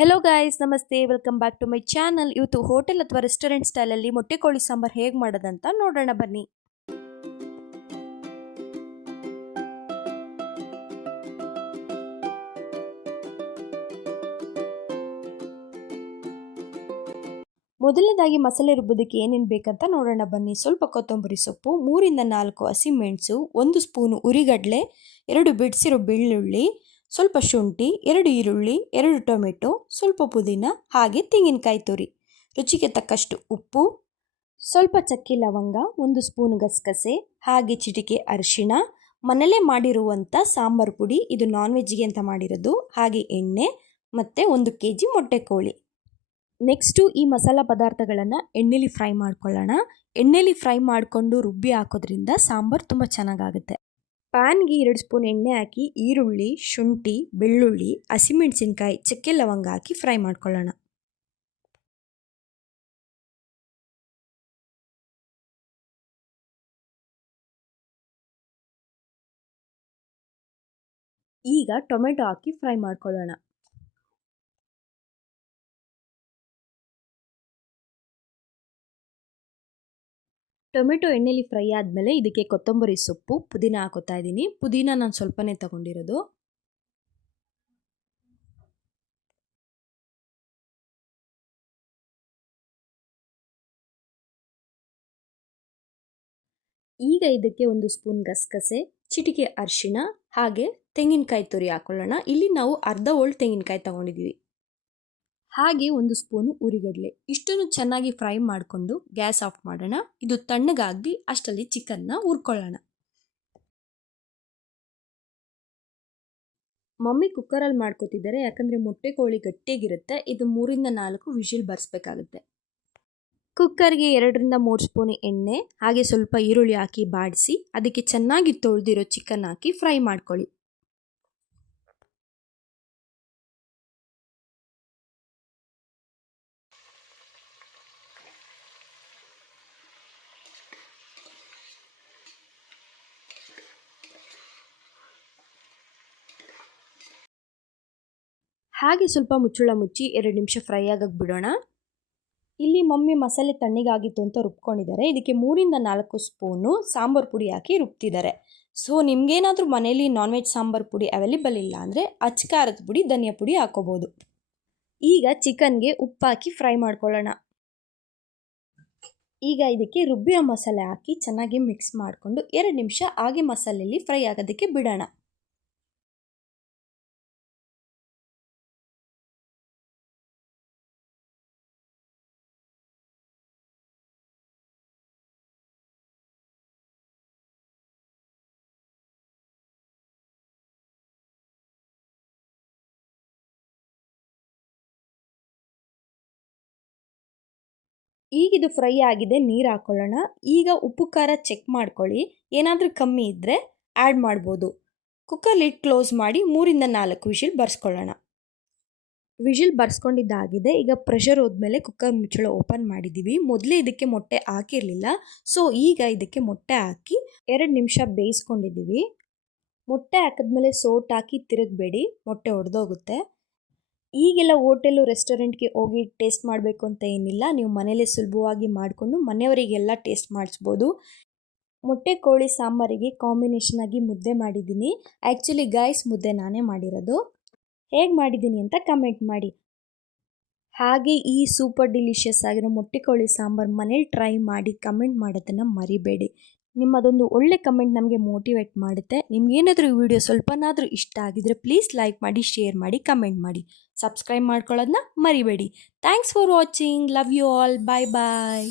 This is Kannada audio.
ಹೆಲೋ ಗಾಯ್ಸ್, ನಮಸ್ತೆ. Welcome back to my channel. ಇವತ್ತು ಹೋಟೆಲ್ ಅಥವಾ ರೆಸ್ಟೋರೆಂಟ್ ಸ್ಟೈಲಲ್ಲಿ ಮೊಟ್ಟೆ ಕೋಳಿ ಸಾಂಬಾರ್ ಹೇಗೆ ಮಾಡೋದಂತ ನೋಡೋಣ ಬನ್ನಿ. ಮೊದಲನೇದಾಗಿ ಮಸಾಲೆ ರುಬ್ಬೋದಕ್ಕೆ ಏನೇನು ಬೇಕಂತ ನೋಡೋಣ ಬನ್ನಿ. ಸ್ವಲ್ಪ ಕೊತ್ತಂಬರಿ ಸೊಪ್ಪು, 3 ರಿಂದ 4 ಹಸಿಮೆಣಸು, 1 ಸ್ಪೂನು ಉರಿಗಡಲೆ, 2 ಬಿಡಿಸಿರೋ ಬೆಳ್ಳುಳ್ಳಿ, ಸ್ವಲ್ಪ ಶುಂಠಿ, 2 ಈರುಳ್ಳಿ, 2 ಟೊಮೆಟೊ, ಸ್ವಲ್ಪ ಪುದೀನ, ಹಾಗೆ ತೆಂಗಿನಕಾಯಿ ತುರಿ, ರುಚಿಗೆ ತಕ್ಕಷ್ಟು ಉಪ್ಪು, ಸ್ವಲ್ಪ ಚಕ್ಕೆ ಲವಂಗ, 1 ಸ್ಪೂನ್ ಗಸಗಸೆ, ಹಾಗೆ ಚಿಟಿಕೆ ಅರಿಶಿಣ, ಮನೇಲೇ ಮಾಡಿರುವಂಥ ಸಾಂಬಾರು ಪುಡಿ, ಇದು ನಾನ್ ವೆಜ್ಜಿಗೆ ಅಂತ ಮಾಡಿರೋದು, ಹಾಗೆ ಎಣ್ಣೆ ಮತ್ತು 1 kg ಮೊಟ್ಟೆ ಕೋಳಿ. ನೆಕ್ಸ್ಟು ಈ ಮಸಾಲ ಪದಾರ್ಥಗಳನ್ನು ಎಣ್ಣೆಲಿ ಫ್ರೈ ಮಾಡ್ಕೊಳ್ಳೋಣ. ಎಣ್ಣೆಲಿ ಫ್ರೈ ಮಾಡಿಕೊಂಡು ರುಬ್ಬಿ ಹಾಕೋದ್ರಿಂದ ಸಾಂಬಾರು ತುಂಬ ಚೆನ್ನಾಗಾಗುತ್ತೆ. ಪ್ಯಾನ್ಗೆ 2 ಸ್ಪೂನ್ ಎಣ್ಣೆ ಹಾಕಿ ಈರುಳ್ಳಿ, ಶುಂಠಿ, ಬೆಳ್ಳುಳ್ಳಿ, ಹಸಿಮೆಣಸಿನ್ಕಾಯಿ, ಚಕ್ಕೆ ಲವಂಗ ಹಾಕಿ ಫ್ರೈ ಮಾಡ್ಕೊಳ್ಳೋಣ. ಈಗ ಟೊಮೆಟೊ ಹಾಕಿ ಫ್ರೈ ಮಾಡ್ಕೊಳ್ಳೋಣ. ಟೊಮೆಟೊ ಎಣ್ಣೆಲಿ ಫ್ರೈ ಆದಮೇಲೆ ಇದಕ್ಕೆ ಕೊತ್ತಂಬರಿ ಸೊಪ್ಪು, ಪುದೀನ ಹಾಕೋತಾ ಇದ್ದೀನಿ. ಪುದೀನ ನಾನು ಸ್ವಲ್ಪನೇ ತಗೊಂಡಿರೋದು. ಈಗ ಇದಕ್ಕೆ 1 ಸ್ಪೂನ್ ಗಸಗಸೆ, ಚಿಟಿಕೆ ಅರಿಶಿಣ, ಹಾಗೆ ತೆಂಗಿನಕಾಯಿ ತುರಿ ಹಾಕೊಳ್ಳೋಣ. ಇಲ್ಲಿ ನಾವು ಅರ್ಧ ಹೋಳು ತೆಂಗಿನಕಾಯಿ ತಗೊಂಡಿದ್ದೀವಿ. ಹಾಗೆ 1 ಸ್ಪೂನು ಉರಿಗಡಲೆ. ಇಷ್ಟನ್ನು ಚೆನ್ನಾಗಿ ಫ್ರೈ ಮಾಡಿಕೊಂಡು ಗ್ಯಾಸ್ ಆಫ್ ಮಾಡೋಣ. ಇದು ತಣ್ಣಗಾಗಿ ಅಷ್ಟರಲ್ಲಿ ಚಿಕನ್ನ ಹುರ್ಕೊಳ್ಳೋಣ. ಮಮ್ಮಿ ಕುಕ್ಕರಲ್ಲಿ ಮಾಡ್ಕೋತಿದ್ದಾರೆ, ಯಾಕಂದರೆ ಮೊಟ್ಟೆ ಕೋಳಿ ಗಟ್ಟಿಯಾಗಿರುತ್ತೆ. ಇದು 3 ರಿಂದ 4 ವಿಷಿಲ್ ಬರ್ಸ್ಬೇಕಾಗುತ್ತೆ. ಕುಕ್ಕರ್ಗೆ 2 ರಿಂದ 3 ಸ್ಪೂನ್ ಎಣ್ಣೆ, ಹಾಗೆ ಸ್ವಲ್ಪ ಈರುಳ್ಳಿ ಹಾಕಿ ಬಾಡಿಸಿ ಅದಕ್ಕೆ ಚೆನ್ನಾಗಿ ತೊಳೆದಿರೋ ಚಿಕನ್ ಹಾಕಿ ಫ್ರೈ ಮಾಡ್ಕೊಳ್ಳಿ. ಹಾಗೆ ಸ್ವಲ್ಪ ಮುಚ್ಚಳ ಮುಚ್ಚಿ 2 ನಿಮಿಷ ಫ್ರೈ ಆಗಕ್ಕೆ ಬಿಡೋಣ. ಇಲ್ಲಿ ಮಮ್ಮಿ ಮಸಾಲೆ ತಣ್ಣಗಾಗಿತ್ತು ಅಂತ ರುಬ್ಕೊಂಡಿದ್ದಾರೆ. ಇದಕ್ಕೆ 3 ರಿಂದ 4 ಸ್ಪೂನು ಸಾಂಬಾರು ಪುಡಿ ಹಾಕಿ ರುಬ್ತಿದ್ದಾರೆ. ಸೊ ನಿಮ್ಗೇನಾದರೂ ಮನೇಲಿ ನಾನ್ ವೆಜ್ ಸಾಂಬಾರು ಪುಡಿ ಅವೈಲೇಬಲ್ ಇಲ್ಲ ಅಂದರೆ ಅಚ್ಚ ಖಾರದ ಪುಡಿ, ಧನಿಯಾ ಪುಡಿ ಹಾಕೋಬೋದು. ಈಗ ಚಿಕನ್ಗೆ ಉಪ್ಪು ಹಾಕಿ ಫ್ರೈ ಮಾಡ್ಕೊಳ್ಳೋಣ. ಈಗ ಇದಕ್ಕೆ ರುಬ್ಬಿರೋ ಮಸಾಲೆ ಹಾಕಿ ಚೆನ್ನಾಗಿ ಮಿಕ್ಸ್ ಮಾಡಿಕೊಂಡು 2 ನಿಮಿಷ ಹಾಗೆ ಮಸಾಲೆಯಲ್ಲಿ ಫ್ರೈ ಆಗೋದಕ್ಕೆ ಬಿಡೋಣ. ಈಗ ಇದು ಫ್ರೈ ಆಗಿದೆ, ನೀರು ಹಾಕ್ಕೊಳ್ಳೋಣ. ಈಗ ಉಪ್ಪು ಖಾರ ಚೆಕ್ ಮಾಡ್ಕೊಳ್ಳಿ, ಏನಾದರೂ ಕಮ್ಮಿ ಇದ್ದರೆ ಆ್ಯಡ್ ಮಾಡ್ಬೋದು. ಕುಕ್ಕರ್ ಲಿಡ್ ಕ್ಲೋಸ್ ಮಾಡಿ 3 ರಿಂದ 4 ವಿಷಿಲ್ ಬರ್ಸ್ಕೊಳ್ಳೋಣ. ವಿಷಿಲ್ ಬರ್ಸ್ಕೊಂಡಿದ್ದಾಗಿದೆ. ಈಗ ಪ್ರೆಷರ್ ಹೋದ್ಮೇಲೆ ಕುಕ್ಕರ್ ಮುಚ್ಚಳ ಓಪನ್ ಮಾಡಿದ್ದೀವಿ. ಮೊದಲೇ ಇದಕ್ಕೆ ಮೊಟ್ಟೆ ಹಾಕಿರಲಿಲ್ಲ, ಸೊ ಈಗ ಇದಕ್ಕೆ ಮೊಟ್ಟೆ ಹಾಕಿ 2 ನಿಮಿಷ ಬೇಯಿಸ್ಕೊಂಡಿದ್ದೀವಿ. ಮೊಟ್ಟೆ ಹಾಕಿದ್ಮೇಲೆ ಸೋಟ್ ಹಾಕಿ ತಿರುಗಬೇಡಿ, ಮೊಟ್ಟೆ ಒಡೆದೋಗುತ್ತೆ. ಈಗೆಲ್ಲ ಹೋಟೆಲು ರೆಸ್ಟೋರೆಂಟ್ಗೆ ಹೋಗಿ ಟೇಸ್ಟ್ ಮಾಡಬೇಕು ಅಂತ ಏನಿಲ್ಲ, ನೀವು ಮನೇಲೇ ಸುಲಭವಾಗಿ ಮಾಡಿಕೊಂಡು ಮನೆಯವರಿಗೆಲ್ಲ ಟೇಸ್ಟ್ ಮಾಡಿಸ್ಬೋದು. ಮೊಟ್ಟೆ ಕೋಳಿ ಸಾಂಬಾರಿಗೆ ಕಾಂಬಿನೇಷನ್ ಆಗಿ ಮುದ್ದೆ ಮಾಡಿದ್ದೀನಿ. ಆ್ಯಕ್ಚುಲಿ ಗಾಯ್ಸ್, ಮುದ್ದೆ ನಾನೇ ಮಾಡಿರೋದು. ಹೇಗೆ ಮಾಡಿದ್ದೀನಿ ಅಂತ ಕಮೆಂಟ್ ಮಾಡಿ. ಹಾಗೆ ಈ ಸೂಪರ್ ಡಿಲಿಷಿಯಸ್ ಆಗಿರೋ ಮೊಟ್ಟೆ ಕೋಳಿ ಸಾಂಬಾರು ಮನೇಲಿ ಟ್ರೈ ಮಾಡಿ ಕಮೆಂಟ್ ಮಾಡೋದನ್ನು ಮರಿಬೇಡಿ. ನಿಮ್ಮದೊಂದು ಒಳ್ಳೆ ಕಮೆಂಟ್ ನಮಗೆ ಮೋಟಿವೇಟ್ ಮಾಡುತ್ತೆ. ನಿಮ್ಗೇನಾದರೂ ಈ ವಿಡಿಯೋ ಸ್ವಲ್ಪನಾದರೂ ಇಷ್ಟ ಆಗಿದ್ರೆ ಪ್ಲೀಸ್ ಲೈಕ್ ಮಾಡಿ, ಶೇರ್ ಮಾಡಿ, ಕಮೆಂಟ್ ಮಾಡಿ, ಸಬ್ಸ್ಕ್ರೈಬ್ ಮಾಡ್ಕೊಳ್ಳೋದನ್ನ ಮರಿಬೇಡಿ. Thanks for watching. Love you all. Bye bye.